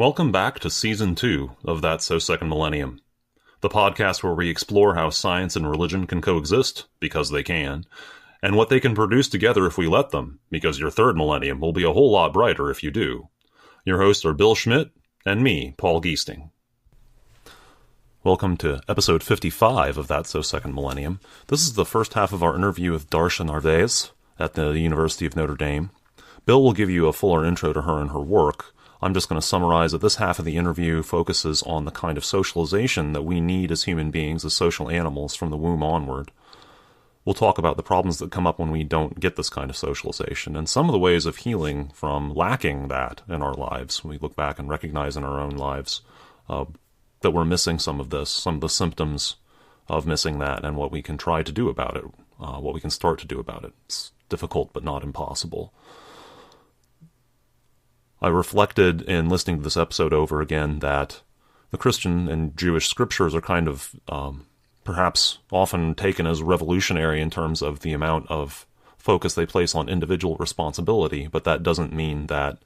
Welcome back to Season 2 of That So Second Millennium, the podcast where we explore how science and religion can coexist, because they can, and what they can produce together if we let them, because your third millennium will be a whole lot brighter if you do. Your hosts are Bill Schmidt and me, Paul Giesting. Welcome to episode 55 of That So Second Millennium. This is the first half of our interview with Darcia Narvaez at the University of Notre Dame. Bill will give you a fuller intro to her and her work. I'm just going to summarize that this half of the interview focuses on the kind of socialization that we need as human beings, as social animals, from the womb onward. We'll talk about the problems that come up when we don't get this kind of socialization, and some of the ways of healing from lacking that in our lives. We look back and recognize in our own lives that we're missing some of this, some of the symptoms of missing that, and what we can try to do about it, what we can start to do about it. It's difficult, but not impossible. I reflected in listening to this episode over again that the Christian and Jewish scriptures are kind of perhaps often taken as revolutionary in terms of the amount of focus they place on individual responsibility, but that doesn't mean that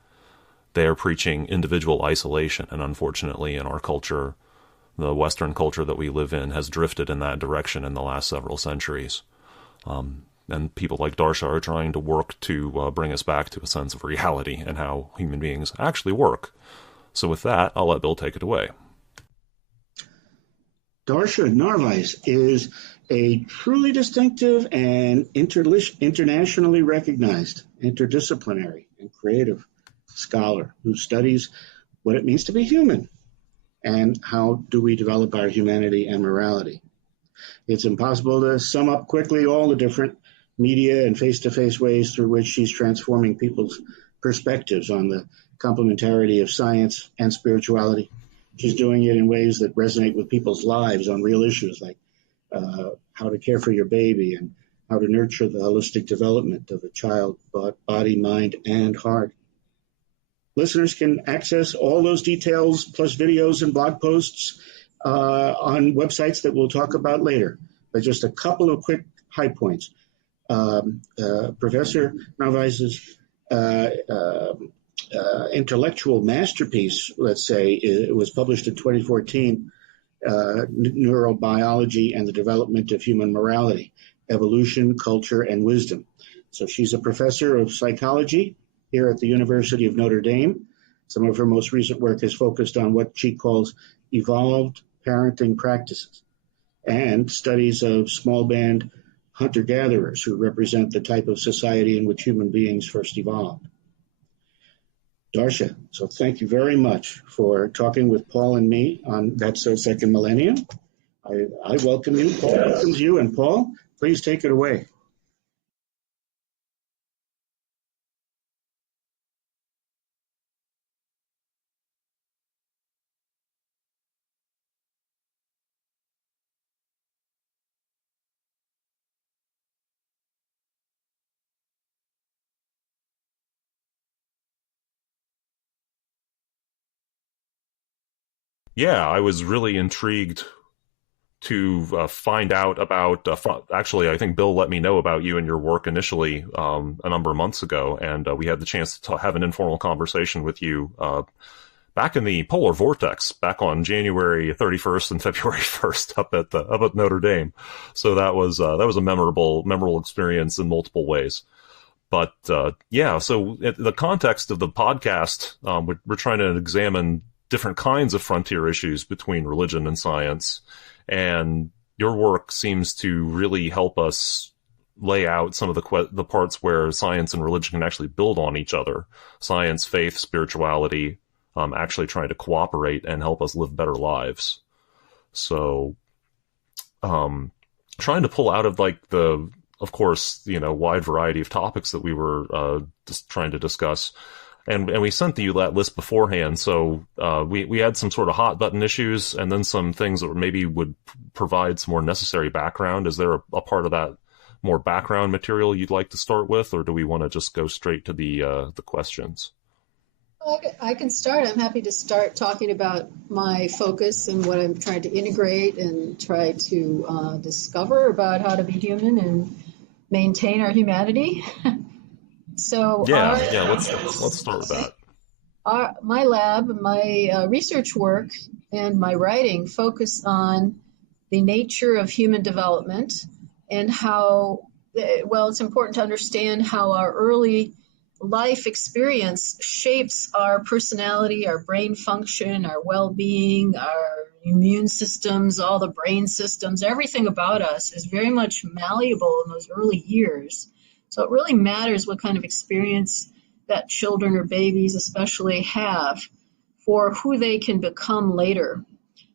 they are preaching individual isolation. And unfortunately, in our culture, the Western culture that we live in has drifted in that direction in the last several centuries. And people like Darcia are trying to work to bring us back to a sense of reality and how human beings actually work. So with that, I'll let Bill take it away. Darcia Narvaez is a truly distinctive and internationally recognized, interdisciplinary and creative scholar who studies what it means to be human and how do we develop our humanity and morality. It's impossible to sum up quickly all the different media and face-to-face ways through which she's transforming people's perspectives on the complementarity of science and spirituality. She's doing it in ways that resonate with people's lives on real issues like how to care for your baby and how to nurture the holistic development of a child, body, mind, and heart. Listeners can access all those details plus videos and blog posts on websites that we'll talk about later. But just a couple of quick high points. Professor Narvaez's intellectual masterpiece, let's say, it was published in 2014, Neurobiology and the Development of Human Morality, Evolution, Culture, and Wisdom. So she's a professor of psychology here at the University of Notre Dame. Some of her most recent work is focused on what she calls evolved parenting practices and studies of small band hunter-gatherers who represent the type of society in which human beings first evolved. Darcia, so thank you very much for talking with Paul and me on That So Second Millennium. I welcome you. Paul welcomes you. And Paul, please take it away. Yeah, I was really intrigued to find out about, actually, I think Bill let me know about you and your work initially a number of months ago, and we had the chance to have an informal conversation with you back in the polar vortex, back on January 31st and February 1st up at Notre Dame. So that was a memorable experience in multiple ways. But yeah, so the context of the podcast, we're trying to examine different kinds of frontier issues between religion and science, and your work seems to really help us lay out some of the parts where science and religion can actually build on each other. Science, faith, spirituality, actually trying to cooperate and help us live better lives. So, trying to pull out of of course, wide variety of topics that we were just trying to discuss. And we sent you that list beforehand, so we had some sort of hot button issues, and then some things that maybe would provide some more necessary background. Is there a part of that more background material you'd like to start with, or do we want to just go straight to the questions? I can start. I'm happy to start talking about my focus and what I'm trying to integrate and try to discover about how to be human and maintain our humanity. So let's start with that. My lab, my research work, and my writing focus on the nature of human development and how, well, it's important to understand how our early life experience shapes our personality, our brain function, our well-being, our immune systems, all the brain systems, everything about us is very much malleable in those early years. So it really matters what kind of experience that children or babies especially have for who they can become later.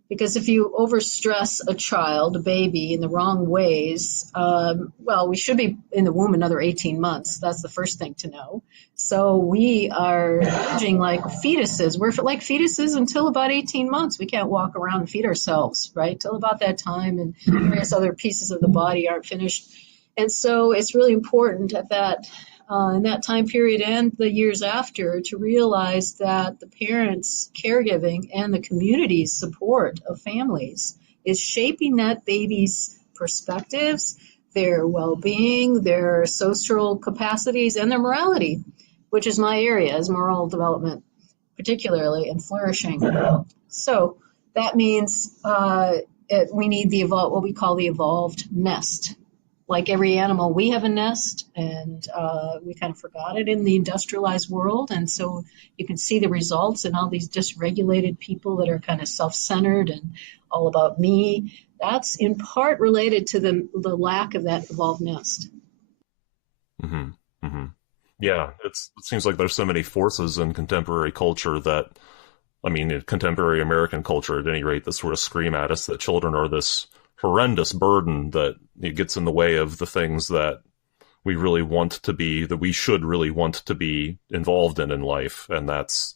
Because if you overstress a child, a baby, in the wrong ways, well, we should be in the womb another 18 months. That's the first thing to know. So we are aging like fetuses. We're like fetuses until about 18 months. We can't walk around and feed ourselves, right? Till about that time, and various other pieces of the body aren't finished. And so it's really important at that in that time period and the years after to realize that the parents' caregiving and the community's support of families is shaping that baby's perspectives, their well-being, their social capacities, and their morality, which is my area, is moral development, particularly, and flourishing. So that means we need what we call the evolved nest. Like every animal, we have a nest, and we kind of forgot it in the industrialized world. And so you can see the results in all these dysregulated people that are kind of self-centered and all about me. That's in part related to the lack of that evolved nest. Mm-hmm. Mm-hmm. Yeah, it seems like there's so many forces in contemporary culture that, I mean, in contemporary American culture at any rate, that sort of scream at us that children are this horrendous burden, that it gets in the way of the things that we really want to be, that we should really want to be involved in life. And that's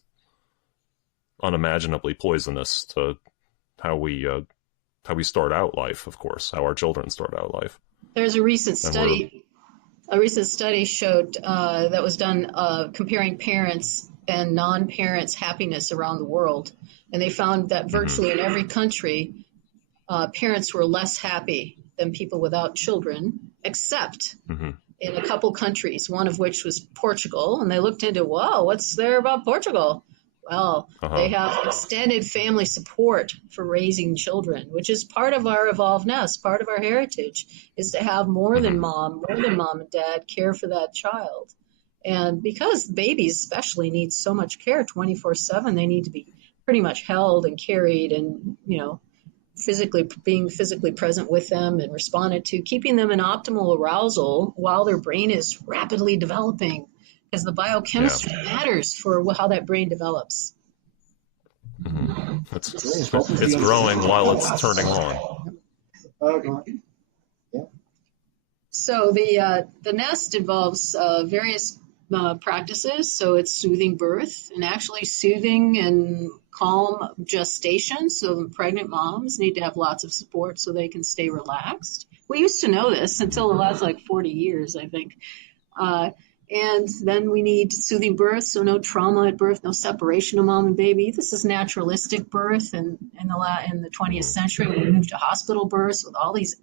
unimaginably poisonous to how we start out life, of course, how our children start out life. There's a recent study showed that was done comparing parents and non-parents' happiness around the world. And they found that virtually in every country, parents were less happy than people without children, except in a couple countries, one of which was Portugal. And they looked into, wow, what's there about Portugal? Well, they have extended family support for raising children, which is part of our evolved nest, part of our heritage, is to have more than mom and dad care for that child. And because babies especially need so much care 24/7, they need to be pretty much held and carried and, being physically present with them and responded to, keeping them in optimal arousal while their brain is rapidly developing, because the biochemistry matters for how that brain develops. It's growing while it's turning on. So the nest involves various practices. So it's soothing birth and actually soothing and calm gestation. So pregnant moms need to have lots of support so they can stay relaxed. We used to know this until the last 40 years, I think. And then we need soothing birth, so no trauma at birth, no separation of mom and baby. This is naturalistic birth. And in the 20th century, we moved to hospital births with all these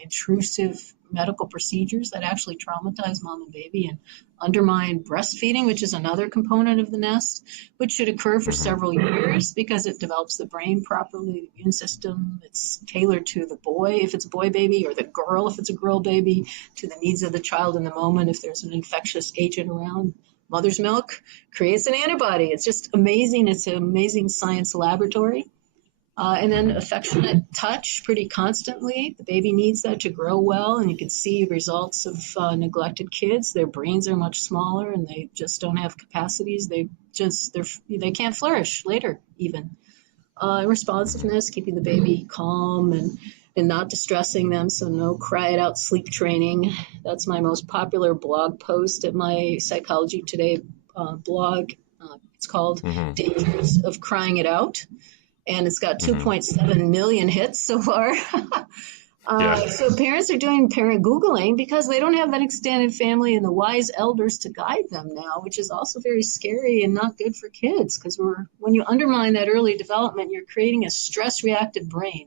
intrusive medical procedures that actually traumatize mom and baby and undermine breastfeeding, which is another component of the nest, which should occur for several years because it develops the brain properly, the immune system. It's tailored to the boy if it's a boy baby, or the girl if it's a girl baby, to the needs of the child in the moment. If there's an infectious agent around, mother's milk creates an antibody. It's just amazing. It's an amazing science laboratory. And then affectionate touch pretty constantly. The baby needs that to grow well, and you can see results of neglected kids. Their brains are much smaller, and they just don't have capacities. They can't flourish later even. Responsiveness, keeping the baby calm and not distressing them, so no cry it out sleep training. That's my most popular blog post at my Psychology Today blog. It's called Dangers of Crying It Out. And it's got 2.7 million hits so far. So parents are doing parent Googling because they don't have that extended family and the wise elders to guide them now, which is also very scary and not good for kids, because when you undermine that early development, you're creating a stress-reactive brain.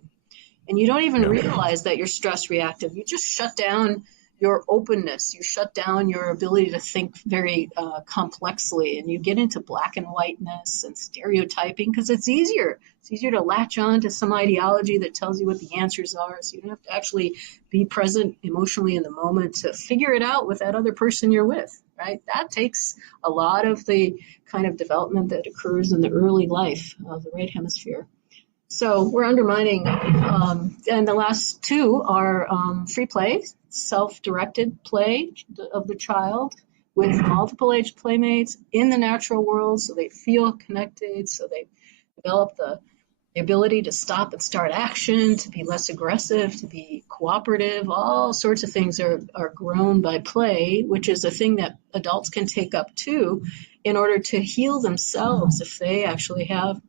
And you don't even realize that you're stress-reactive. You just shut down your openness. You shut down your ability to think very complexly, and you get into black and whiteness and stereotyping because it's easier. It's easier to latch on to some ideology that tells you what the answers are, so you don't have to actually be present emotionally in the moment to figure it out with that other person you're with, right? That takes a lot of the kind of development that occurs in the early life of the right hemisphere. So we're undermining, and the last two are free play, self-directed play of the child with multiple age playmates in the natural world, so they feel connected, so they develop the ability to stop and start action, to be less aggressive, to be cooperative. All sorts of things are grown by play, which is a thing that adults can take up too in order to heal themselves if they actually have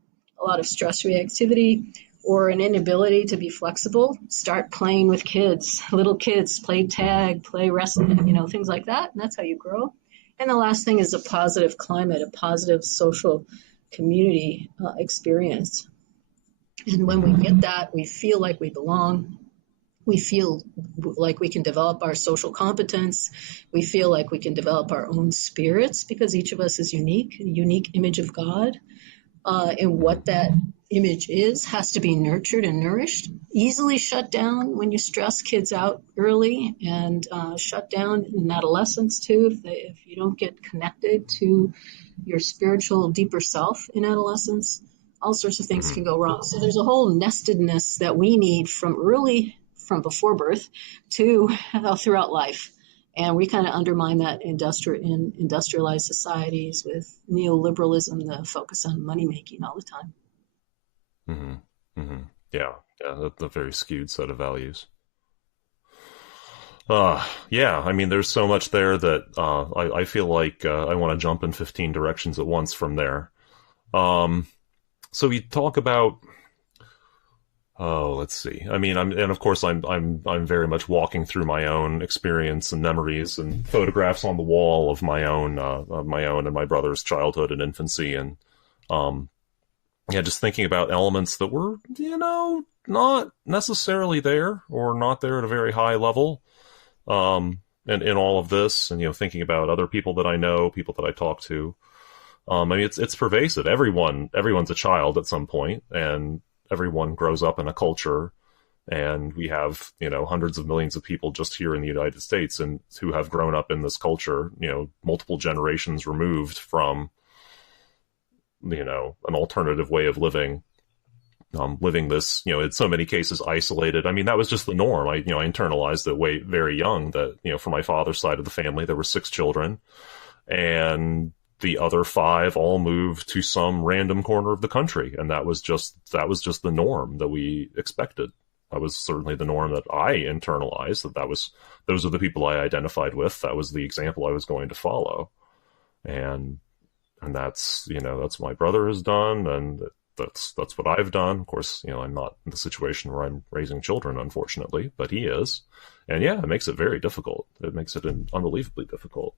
a lot of stress reactivity or an inability to be flexible. Start playing with kids, little kids, play tag, play wrestling, things like that. And that's how you grow. And the last thing is a positive climate, a positive social community experience. And when we get that, we feel like we belong. We feel like we can develop our social competence. We feel like we can develop our own spirits because each of us is unique, a unique image of God. And what that image is has to be nurtured and nourished. Easily shut down when you stress kids out early, and shut down in adolescence too if you don't get connected to your spiritual deeper self in adolescence. All sorts of things can go wrong. So there's a whole nestedness that we need from before birth to throughout life. And we kind of undermine that in industrialized societies with neoliberalism, the focus on money making all the time. Yeah, that's a very skewed set of values. Yeah, I mean, there's so much there that I feel like I want to jump in 15 directions at once from there. So we talk about. Oh, let's see. I mean, I'm very much walking through my own experience and memories and photographs on the wall of my own and my brother's childhood and infancy, and just thinking about elements that were, not necessarily there or not there at a very high level, and in all of this, and thinking about other people that I know, people that I talk to. I mean, it's pervasive. Everyone's a child at some point, and everyone grows up in a culture, and we have, hundreds of millions of people just here in the United States and who have grown up in this culture, multiple generations removed from, an alternative way of living, living this, in so many cases isolated. I mean, that was just the norm. I internalized it very young that, for my father's side of the family, there were 6 children, and the other 5 all moved to some random corner of the country, and that was just the norm that we expected. That was certainly the norm that I internalized. Those are the people I identified with. That was the example I was going to follow, and that's that's what my brother has done, and that's what I've done. Of course, I'm not in the situation where I'm raising children, unfortunately, but he is, and it makes it very difficult. It makes it unbelievably difficult.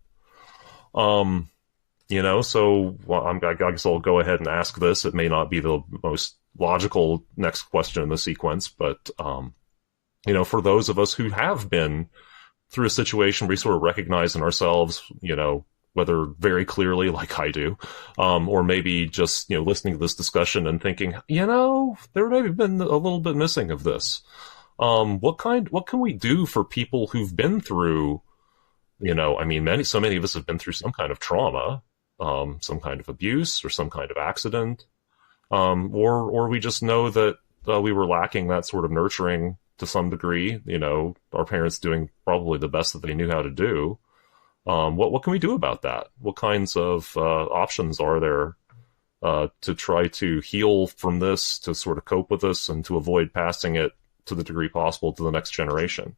So I guess I'll go ahead and ask this. It may not be the most logical next question in the sequence, but, for those of us who have been through a situation where we sort of recognize in ourselves, whether very clearly like I do, or maybe just, listening to this discussion and thinking, there may have been a little bit missing of this. What can we do for people who've been through, so many of us have been through some kind of trauma, some kind of abuse or some kind of accident, or we just know that we were lacking that sort of nurturing to some degree, our parents doing probably the best that they knew how to do. What can we do about that? What kinds of options are there to try to heal from this, to sort of cope with this, and to avoid passing it to the degree possible to the next generation?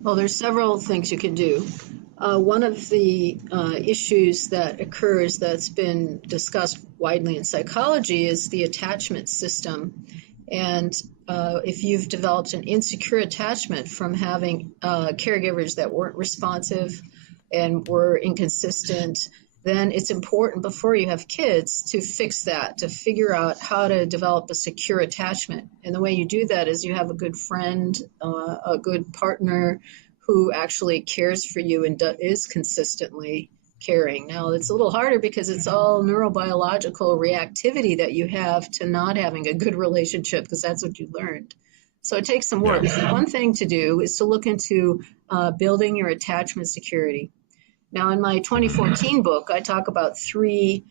Well, there's several things you can do. One of the issues that occurs that's been discussed widely in psychology is the attachment system. And if you've developed an insecure attachment from having caregivers that weren't responsive and were inconsistent, then it's important before you have kids to fix that, to figure out how to develop a secure attachment. And the way you do that is you have a good friend, a good partner who actually cares for you and is consistently caring. Now, it's a little harder because it's all neurobiological reactivity that you have to not having a good relationship, because that's what you learned. So it takes some work. Yeah. One thing to do is to look into building your attachment security. Now, in my 2014 book, I talk about three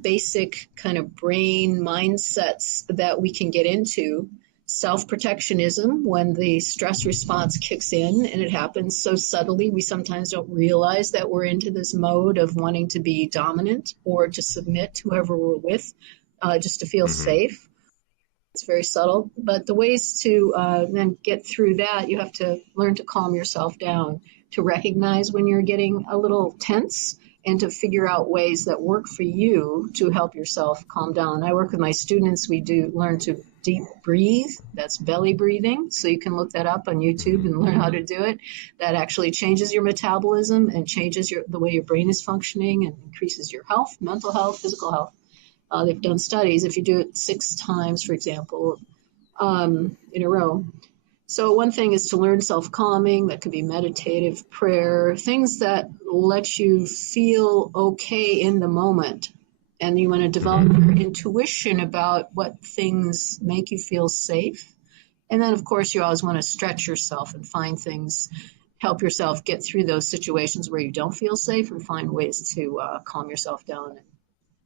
basic kind of brain mindsets that we can get into. Self-protectionism, when the stress response kicks in, and it happens so subtly, we sometimes don't realize that we're into this mode of wanting to be dominant or to submit to whoever we're with, just to feel safe. It's very subtle, but the ways to then get through that, you have to learn to calm yourself down, to recognize when you're getting a little tense, and to figure out ways that work for you to help yourself calm down. I work with my students. We do learn to deep breathe. That's belly breathing. So you can look that up on YouTube and learn how to do it. That actually changes your metabolism and changes the way your brain is functioning and increases your health, mental health, physical health. They've done studies. If you do it 6 times, for example, in a row. So one thing is to learn self-calming. That could be meditative, prayer, things that let you feel okay in the moment. And you want to develop your intuition about what things make you feel safe. And then, of course, you always want to stretch yourself and find things, help yourself get through those situations where you don't feel safe, and find ways to calm yourself down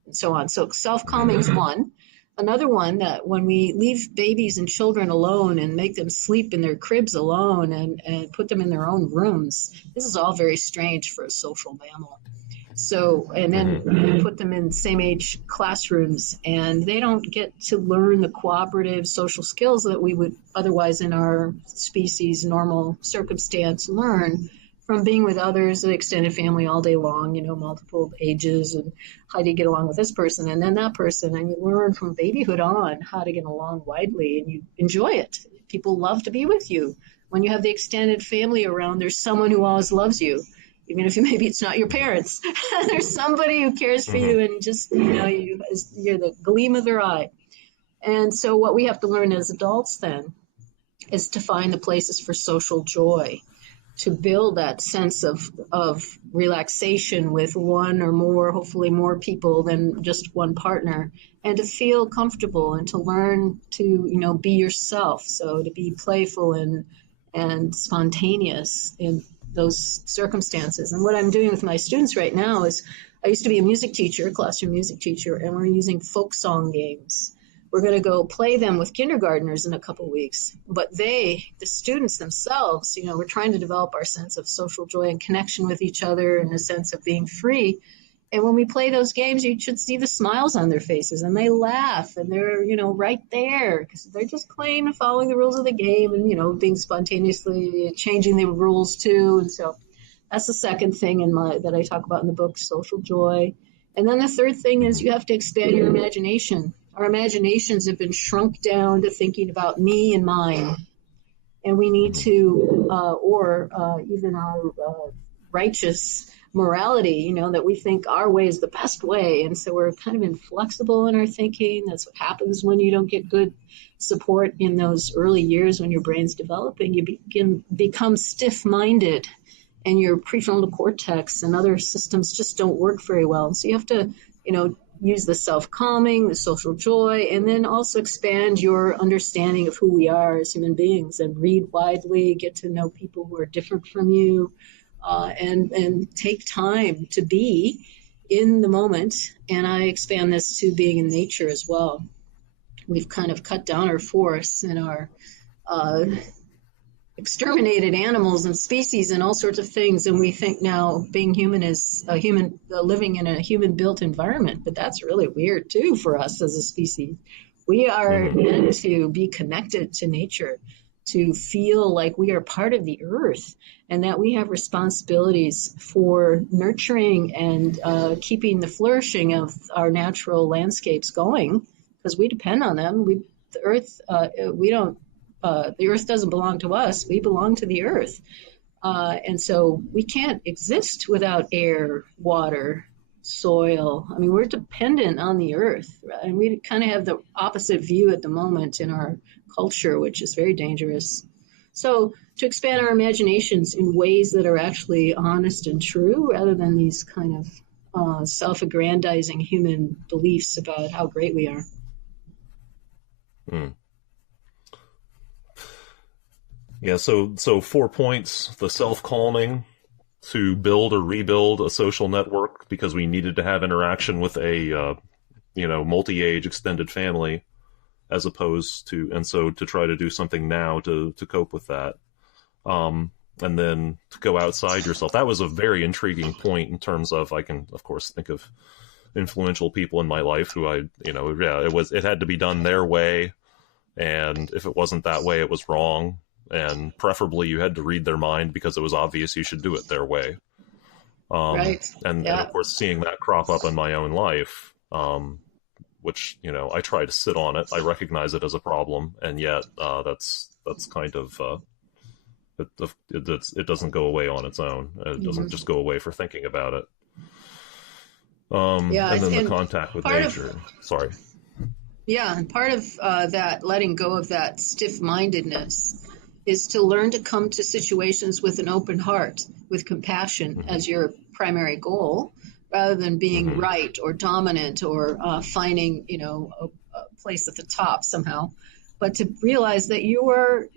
and so on. So self-calming is one. Another one, that when we leave babies and children alone and make them sleep in their cribs alone and put them in their own rooms, this is all very strange for a social mammal. So, and then we put them in same age classrooms, and they don't get to learn the cooperative social skills that we would otherwise in our species normal circumstance learn from being with others, an extended family all day long, multiple ages, and how do you get along with this person and then that person, and you learn from babyhood on how to get along widely, and you enjoy it. People love to be with you. When you have the extended family around, there's someone who always loves you, even if maybe it's not your parents. There's somebody who cares for you, and just, you're the gleam of their eye. And so what we have to learn as adults then is to find the places for social joy, to build that sense of relaxation with one or more, hopefully more people than just one partner, and to feel comfortable and to learn to, be yourself. So to be playful and spontaneous in those circumstances. And what I'm doing with my students right now is, I used to be a music teacher, classroom music teacher, and we're using folk song games. We're going to go play them with kindergartners in a couple of weeks. But the students themselves, we're trying to develop our sense of social joy and connection with each other, and a sense of being free. And when we play those games, you should see the smiles on their faces, and they laugh, and they're, right there, because they're just playing and following the rules of the game, and, being spontaneously changing the rules too. And so that's the second thing that I talk about in the book, social joy. And then the third thing is you have to expand your imagination. Our imaginations have been shrunk down to thinking about me and mine. And we need to, even our righteous morality, that we think our way is the best way. And so we're kind of inflexible in our thinking. That's what happens when you don't get good support in those early years when your brain's developing. You become stiff-minded, and your prefrontal cortex and other systems just don't work very well. So you have to, use the self-calming, the social joy, and then also expand your understanding of who we are as human beings, and read widely, get to know people who are different from you, and take time to be in the moment. And I expand this to being in nature as well. We've kind of cut down our forests and our exterminated animals and species and all sorts of things, and we think now being human is a human living in a human-built environment, but that's really weird too for us as a species. We are meant to be connected to nature, to feel like we are part of the earth, and that we have responsibilities for nurturing and keeping the flourishing of our natural landscapes going, because we depend on them. The earth doesn't belong to us. We belong to the earth. And so we can't exist without air, water, soil. I mean, we're dependent on the earth. Right? And we kind of have the opposite view at the moment in our culture, which is very dangerous. So to expand our imaginations in ways that are actually honest and true, rather than these kind of self-aggrandizing human beliefs about how great we are. Hmm. Yeah, so 4 points: the self-calming, to build or rebuild a social network because we needed to have interaction with a multi-age extended family, as opposed to, and so to try to do something now to cope with that. And then to go outside yourself. That was a very intriguing point in terms of, I can of course think of influential people in my life who it had to be done their way, and if it wasn't that way, it was wrong. And preferably you had to read their mind because it was obvious you should do it their way. Right. And of course, seeing that crop up in my own life, which, I try to sit on it. I recognize it as a problem, and yet that's kind of, it doesn't go away on its own. It doesn't just go away for thinking about it. And then the contact with nature. Sorry. Yeah, and part of that letting go of that stiff-mindedness is to learn to come to situations with an open heart, with compassion as your primary goal, rather than being right or dominant or finding, a place at the top somehow. But to realize that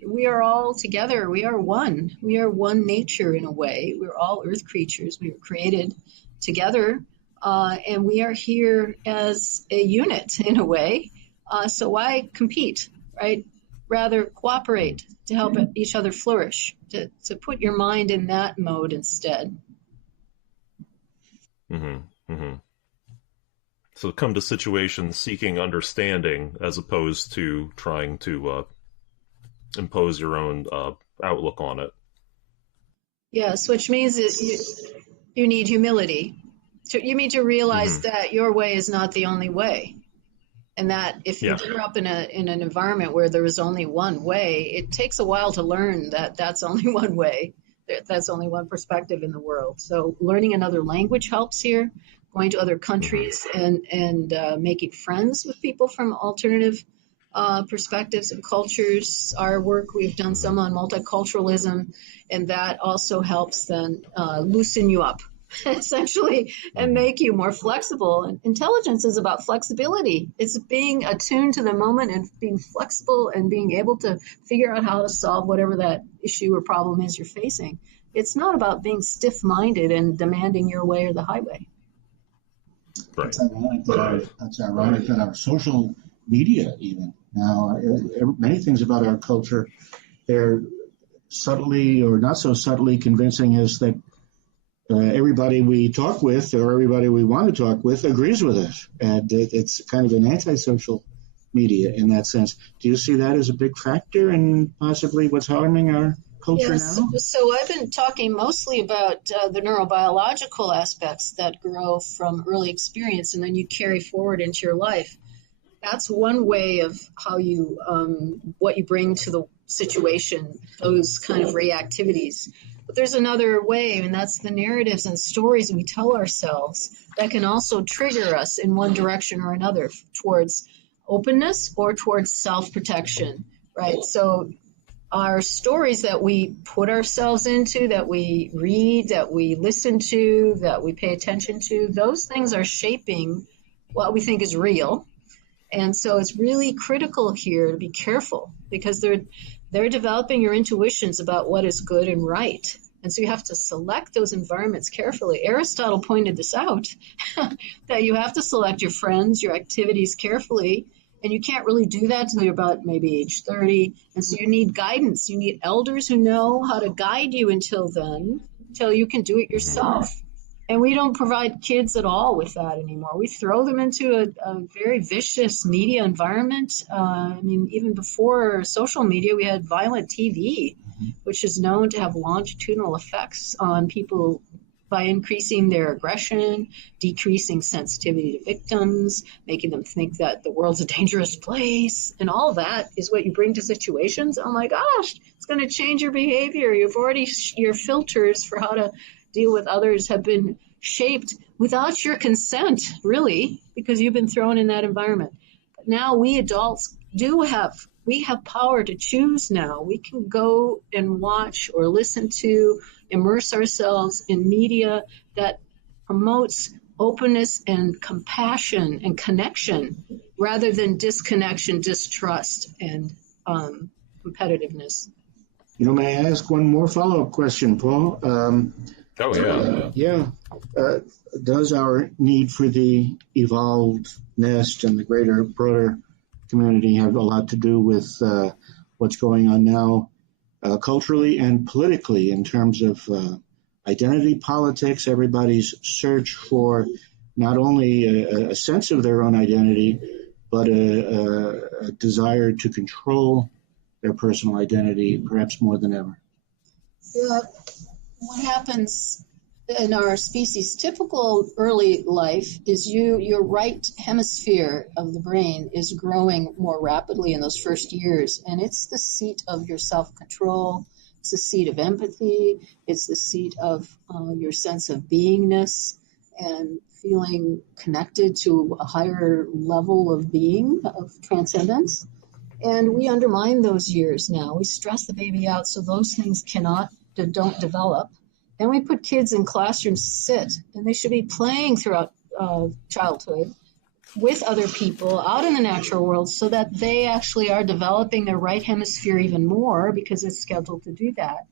we are all together. We are one. We are one nature in a way. We're all earth creatures. We were created together, and we are here as a unit in a way. So why compete, right? Rather cooperate to help each other flourish, to put your mind in that mode instead. So come to situations seeking understanding as opposed to trying to impose your own outlook on it. Yes, which means that you need humility. You need to realize that your way is not the only way. And that if you grew up in an environment where there is only one way, it takes a while to learn that that's only one way. That's only one perspective in the world. So learning another language helps here, going to other countries and making friends with people from alternative perspectives and cultures. Our work, we've done some on multiculturalism, and that also helps then loosen you up. Essentially, and make you more flexible. And intelligence is about flexibility. It's being attuned to the moment and being flexible and being able to figure out how to solve whatever that issue or problem is you're facing. It's not about being stiff-minded and demanding your way or the highway. Right. That's ironic that our social media, even now, many things about our culture, they're subtly or not so subtly convincing us that everybody we talk with or everybody we want to talk with agrees with us. And it's kind of an antisocial media in that sense. Do you see that as a big factor in possibly what's harming our culture now? So I've been talking mostly about the neurobiological aspects that grow from early experience and then you carry forward into your life. That's one way of how you, what you bring to the situation, those kind of reactivities. But there's another way, and that's the narratives and stories we tell ourselves that can also trigger us in one direction or another towards openness or towards self-protection, right? So our stories that we put ourselves into, that we read, that we listen to, that we pay attention to, those things are shaping what we think is real. And so it's really critical here to be careful because they're developing your intuitions about what is good and right. And so you have to select those environments carefully. Aristotle pointed this out, that you have to select your friends, your activities carefully, and you can't really do that until you're about maybe age 30. And so you need guidance. You need elders who know how to guide you until then, until you can do it yourself. And we don't provide kids at all with that anymore. We throw them into a very vicious media environment. I mean, even before social media, we had violent TV, which is known to have longitudinal effects on people by increasing their aggression, decreasing sensitivity to victims, making them think that the world's a dangerous place. And all that is what you bring to situations. Oh my gosh, it's going to change your behavior. You've already, your filters for how to deal with others have been shaped without your consent, really, because you've been thrown in that environment. But now we adults do have we have power to choose now. We can go and watch or listen to, immerse ourselves in media that promotes openness and compassion and connection rather than disconnection, distrust, and competitiveness. May I ask one more follow-up question, Paul? Does our need for the evolved nest and the greater, broader community have a lot to do with what's going on now culturally and politically in terms of identity politics, everybody's search for not only a sense of their own identity, but a desire to control their personal identity, perhaps more than ever? Yeah, what happens in our species' typical early life is your right hemisphere of the brain is growing more rapidly in those first years, and it's the seat of your self-control. It's the seat of empathy. It's the seat of your sense of beingness and feeling connected to a higher level of being, of transcendence. And we undermine those years now. We stress the baby out so those things don't develop. Then we put kids in classrooms to sit, and they should be playing throughout childhood with other people out in the natural world so that they actually are developing their right hemisphere even more because it's scheduled to do that.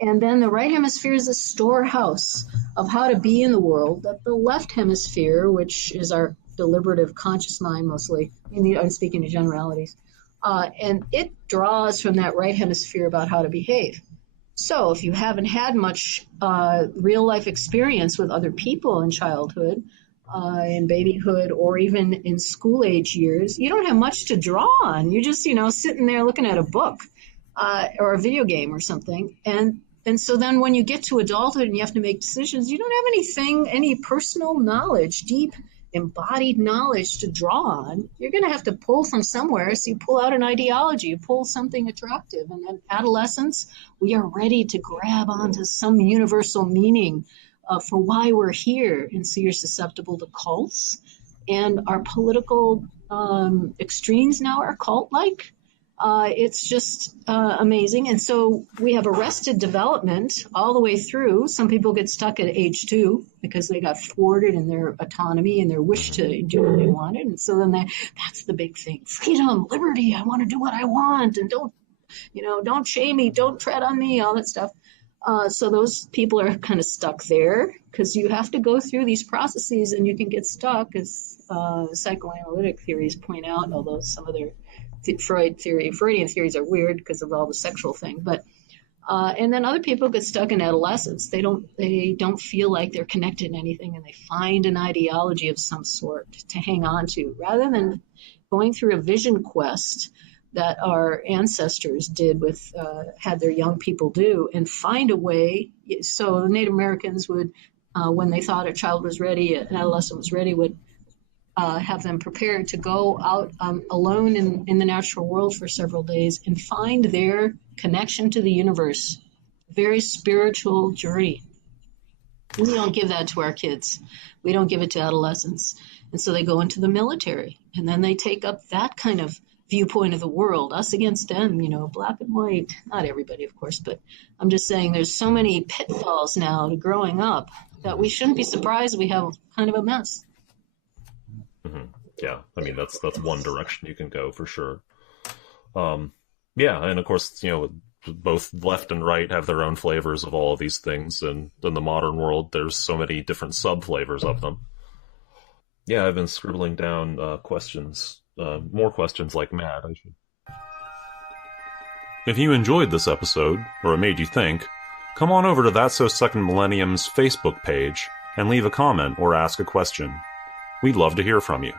And then the right hemisphere is a storehouse of how to be in the world that the left hemisphere, which is our deliberative conscious mind mostly, I'm speaking in generalities, and it draws from that right hemisphere about how to behave. So if you haven't had much real life experience with other people in childhood, in babyhood, or even in school age years, you don't have much to draw on. You're just, sitting there looking at a book or a video game or something. And so then when you get to adulthood and you have to make decisions, you don't have any personal knowledge, deep embodied knowledge to draw on. You're going to have to pull from somewhere. So you pull out an ideology, you pull something attractive. And in adolescence, we are ready to grab onto some universal meaning for why we're here. And so you're susceptible to cults. And our political extremes now are cult-like. It's just amazing. And so we have arrested development all the way through. Some people get stuck at age 2 because they got thwarted in their autonomy and their wish to do what they wanted. And so then that's the big thing. Freedom, liberty, I want to do what I want. And don't shame me, don't tread on me, all that stuff. So those people are kind of stuck there because you have to go through these processes and you can get stuck, as psychoanalytic theories point out, although some of their Freudian theories are weird because of all the sexual thing. But and then other people get stuck in adolescence. They don't feel like they're connected to anything, and they find an ideology of some sort to hang on to, rather than going through a vision quest that our ancestors had their young people do, and find a way. So the Native Americans would, when they thought a child was ready, an adolescent was ready, would have them prepared to go out alone in the natural world for several days and find their connection to the universe. Very spiritual journey. We don't give that to our kids. We don't give it to adolescents. And so they go into the military, and then they take up that kind of viewpoint of the world, us against them, black and white. Not everybody, of course, but I'm just saying there's so many pitfalls now to growing up that we shouldn't be surprised we have kind of a mess. Mm-hmm. Yeah, I mean, that's one direction you can go for sure. Yeah, and of course, both left and right have their own flavors of all of these things, and in the modern world, there's so many different sub-flavors of them. Yeah, I've been scribbling down questions, more questions like mad. If you enjoyed this episode, or it made you think, come on over to That's So Second Millennium's Facebook page and leave a comment or ask a question. We'd love to hear from you.